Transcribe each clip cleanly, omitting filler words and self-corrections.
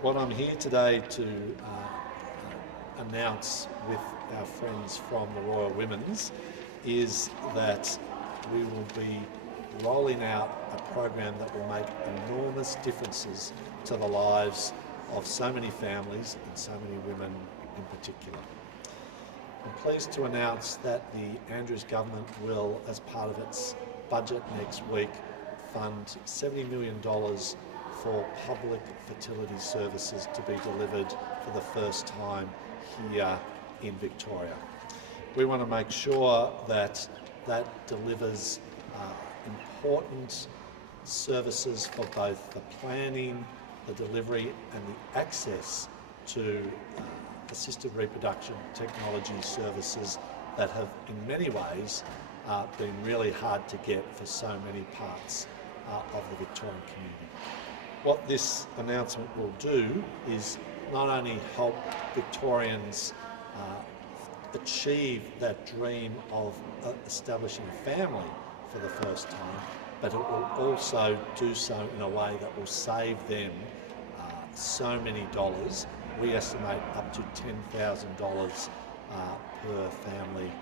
What I'm here today to announce with our friends from the Royal Women's is that we will be rolling out a program that will make enormous differences to the lives of so many families and so many women in particular. I'm pleased to announce that the Andrews government will, as part of its budget next week, fund $70 million for public fertility services to be delivered for the first time here in Victoria. We want to make sure that delivers important services for both the planning, the delivery and the access to assisted reproduction technology services that have in many ways been really hard to get for so many parts of the Victorian community. What this announcement will do is not only help Victorians achieve that dream of establishing a family for the first time, but it will also do so in a way that will save them so many dollars. We estimate up to $10,000 per family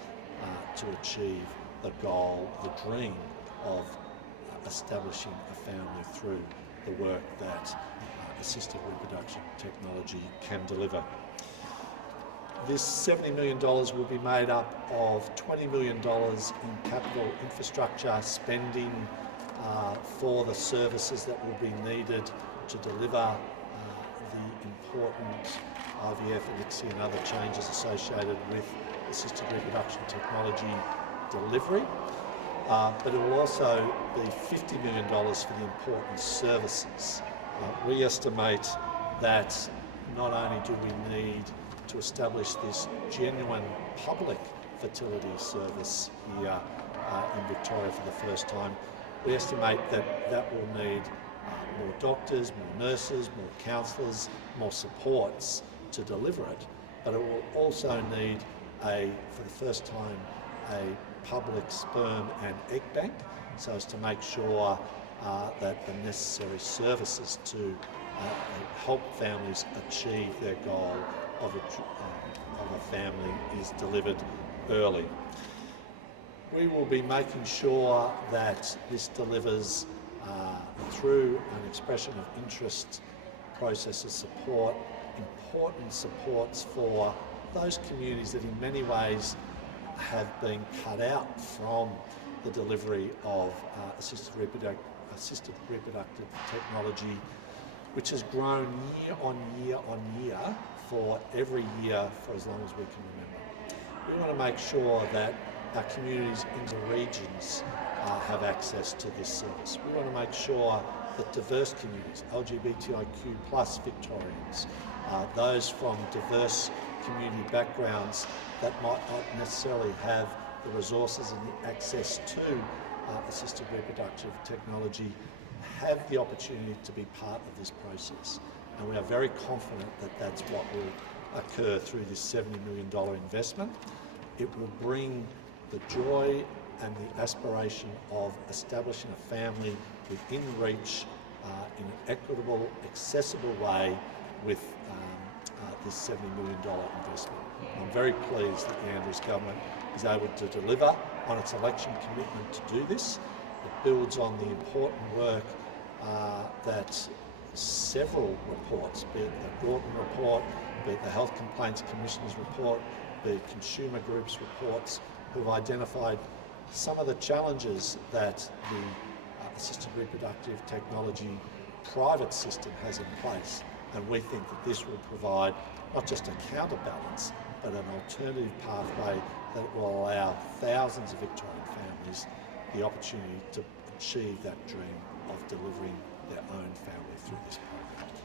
to achieve the goal, the dream of establishing a family through the work that assisted reproduction technology can deliver. This $70 million will be made up of $20 million in capital infrastructure spending for the services that will be needed to deliver the important IVF, ICSI and other changes associated with assisted reproduction technology delivery. But it will also be $50 million for the important services. We estimate that not only do we need to establish this genuine public fertility service here in Victoria for the first time, we estimate that will need more doctors, more nurses, more counsellors, more supports to deliver it. But it will also need, for the first time, a public sperm and egg bank, so as to make sure that the necessary services to help families achieve their goal of a family is delivered early. We will be making sure that this delivers through an expression of interest process of support, important supports for those communities that in many ways have been cut out from the delivery of assisted reproductive technology, which has grown year on year on year for every year for as long as we can remember. We want to make sure that our communities in the regions have access to this service. We want to make sure that diverse communities, LGBTIQ plus Victorians, those from diverse community backgrounds that might not necessarily have the resources and the access to assisted reproductive technology, have the opportunity to be part of this process. And we are very confident that that's what will occur through this $70 million investment. It will bring the joy and the aspiration of establishing a family within reach in an equitable, accessible way with this $70 million investment. I'm very pleased that the Andrews government is able to deliver on its election commitment to do this. It builds on the important work that several reports, be it the Gorton report, be it the Health Complaints Commissioner's report, be it consumer groups' reports, who've identified some of the challenges that the assisted reproductive technology private system has in place. And we think that this will provide not just a counterbalance, but an alternative pathway that will allow thousands of Victorian families the opportunity to achieve that dream of delivering their own family through this program.